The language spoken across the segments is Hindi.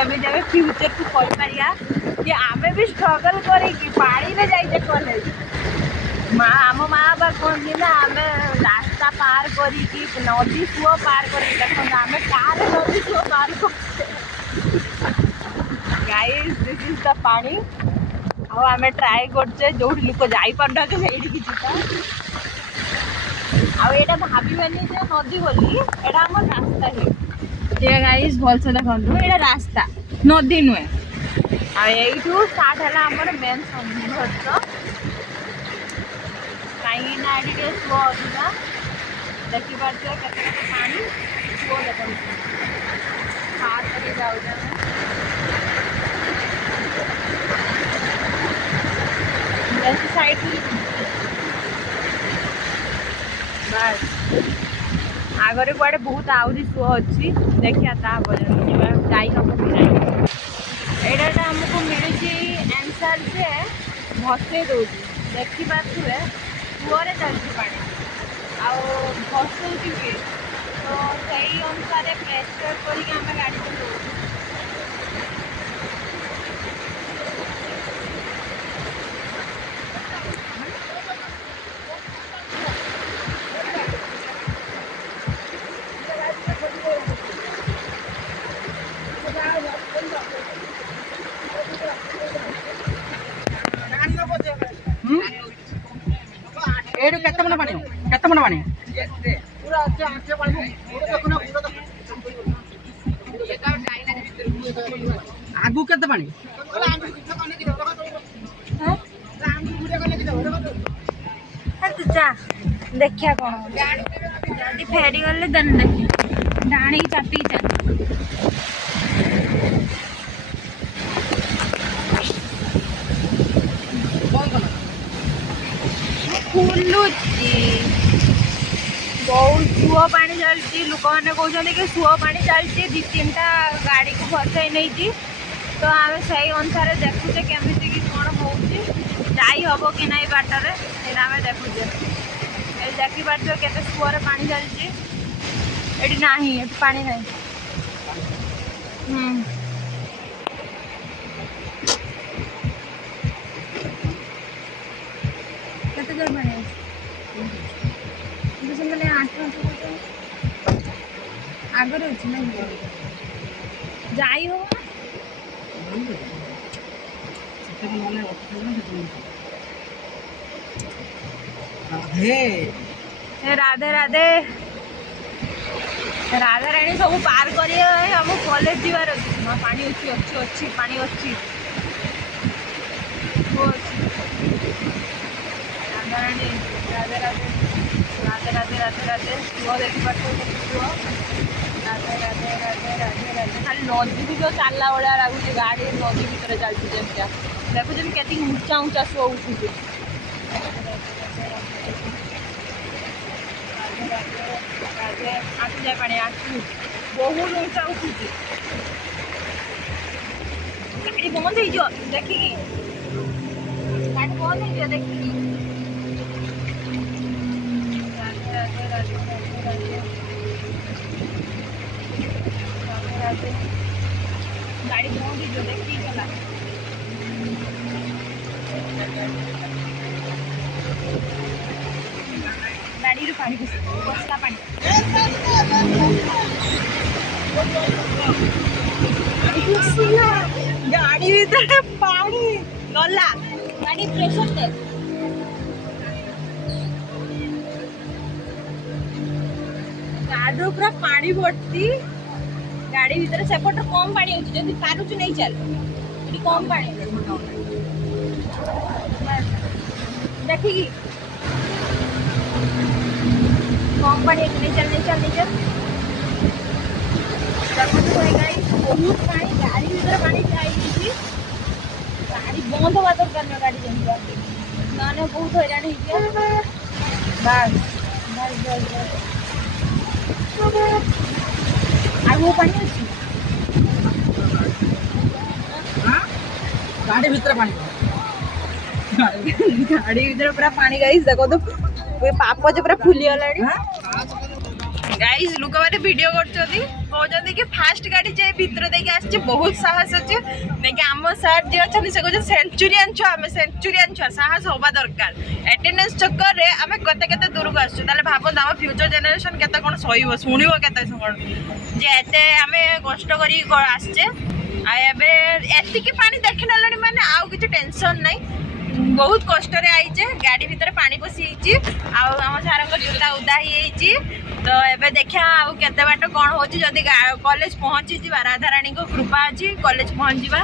केमी जब फ्यूचर को कर पारिया कि आमे भी स्ट्रगल करे कि पानी में जाइए कॉलेज माँ आम माँ बाप कहते ना आम रास्ता पार करी नदी कूह पार कर देखो आम कार नदी कूह पार कर गाइस दिस इज द पानी आम ट्राए करचे जो लोक जापना से जीवा आईटा भावानी जे नदी बोली एटा आम रास्ता ही गाइस भलसे देखो ये रास्ता नदी नुहे आठू स्टार्ट है आम मेन सौंदर्य कहीं ना ये सुओ अधिका देखिपार के पानी सुओ देख पार करके जाऊँ साइड बस आगरे कुआडे बहुत आहरी सुओ अच्छी देखिए जाई हम एटा आमको मिली आंसर से भसई दौर देखिपे कूअरे चलती पानी आसुची भी तो सही अनुसार प्रेसर करके आम गाड़ी चलाऊ एडू केते मन पानी पूरा अच्छे आंखे पानी देखो ना आगु केते पानी देखिया कौन जल्दी फेरी गले देन देखिए डाणी चापी खुलुची बहुत सुओ पानी चलती लोक मैंने कहते कि सुओ पानी चलती दी तीन टा गाड़ी को फसई नहीं तो आम से अनुसार देखुचे केमी कि कौन हो हम कि ना बाटर आम देखुचे देखिपार के सुअर पानी चलती ये ना पानी ना केते जोर पानी मैंने आगर अच्छे ना जाई हो राधे राधे राधा राणी सब पार कर कॉलेज जीवार अच्छी पानी अच्छी अच्छी अच्छी पानी अच्छी राधा राणी राधे राधे राधे राधे राधे राधे सुओ देखिपार सुओ राधे राधे राधे राधे राधे खाली नदी भी जो चलला भाया लगुच गाड़ी नदी भितर चलती जमीया देखुन के ऊंचा ऊंचा सुओ उठुचे आठू जाए पानी आठू बहुत ऊंचा उठुचे गाड़ी बंद हो देखिकी गाड़ी बंद हो देखिकी राधे राधे राधे राधे राधे राधे गाड़ी बंद हो देखिए चला गाड़ी पानी बसला पानी गाड़ी भीतर पानी गला गाड़ी प्रेशर दे गाड़ी पूरा पानी भर्ती गाड़ी भीतर सेपट कम पानी होची जदी पारुछु नहीं चल एटी कम पानी देखिकी कम पानी नहीं चल बहुत पानी गाड़ी भीतर पानी जाई गाड़ी बंद हवा दरकार ना गाड़ी जमी ना बहुत हैरान हो बस बस बस आगो पानी अच्छी गाड़ी भीतर पानी गाड़ी भीतर पूरा पानी गाइस देखो तो पाप जो पूरा फुली गलानी गाइस लोक मैंने वीडियो कहते कि फास्ट गाड़ी जे भितर देके आसचे बहुत साहस अच्छे देखिए आम सार जी अच्छा से कहते सेंचुरियन छुआ आम सेंचुरियन छुआ साहस होगा दरकार एटेंडेंस चक्कर रे आम केते केते दूर को आसछु ताले भाबो आम फ्यूचर जनरेशन केते कोन सहीबो सुनिबो केते कोन जे एते आम कष्ट करी आसचे आ एबे एतिकी पानी देखि नलनी माने आउ किछ टेंशन नै बहुत कष्ट रे आइचे गाड़ी भीतर पानी पसी आम सार जूता उदा ही तो एबे देखा आउ केते बाट कौन हो जदि कॉलेज पहुँची जा राधाराणी को कृपा अच्छी कॉलेज पहुँच जा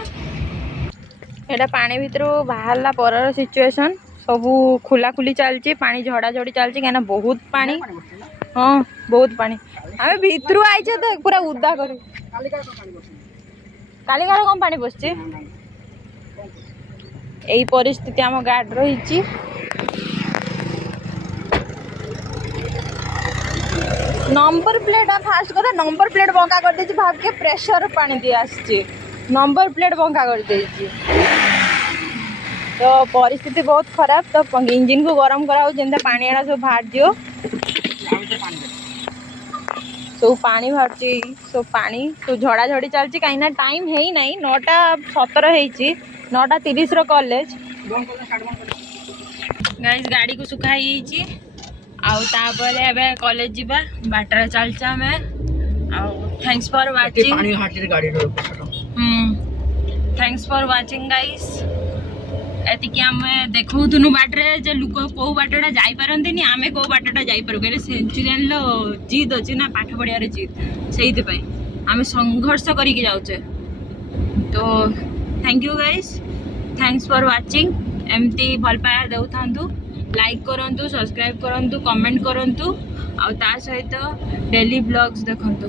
एटा पानी भीतर बाहरला पर सिचुएशन सब खुला खुली चलची पानी झड़ा झड़ी चलची कहना बहुत पानी हाँ बहुत पानी आम भीतर आइचे तो पूरा उदा कर कालिकार कम पानी पसचे यही परिस्थिति आम गाड़ी रही नंबर प्लेट फास्ट कथा नंबर प्लेट बंका कर देछि भाग के प्रेशर पानी दी आछि नंबर प्लेट बंका कर देछि तो परिस्थिति बहुत खराब तो इंजिन को गरम कराओ जेंता पानी आड़ा सब बाहर दियो सब पानी बाहर सब पानी तो झड़ा झड़ी चलछि कहीं ना टाइम है ही नहीं 9:17 है 9:30 रो कॉलेज गाइस गाड़ी को सुखाई आउ तापर एबे कॉलेज जीवा बाटर चलचा में आउ थैंक्स फॉर वाचिंग पानी हाटले गाड़ी रो थैंक्स फॉर वाचिंग गाइस एतिकी आम देखौ तुनु बाटरे जे लोक को बाटटा जाई पारंतिनी आमे को बाटटा जाई पारु कहले सेंचुरियन लो जीत अछि ना पाठ पढ़िया रे जीत सेहिते पई आमे संघर्ष करी के जाउचे तो thank you guys thanks for watching एमती भल पाया देउ थांतु लाइक करंतु सब्सक्राइब करंतु कमेंट करंतु आ ता सहित डेली ब्लॉग्स देखंतु।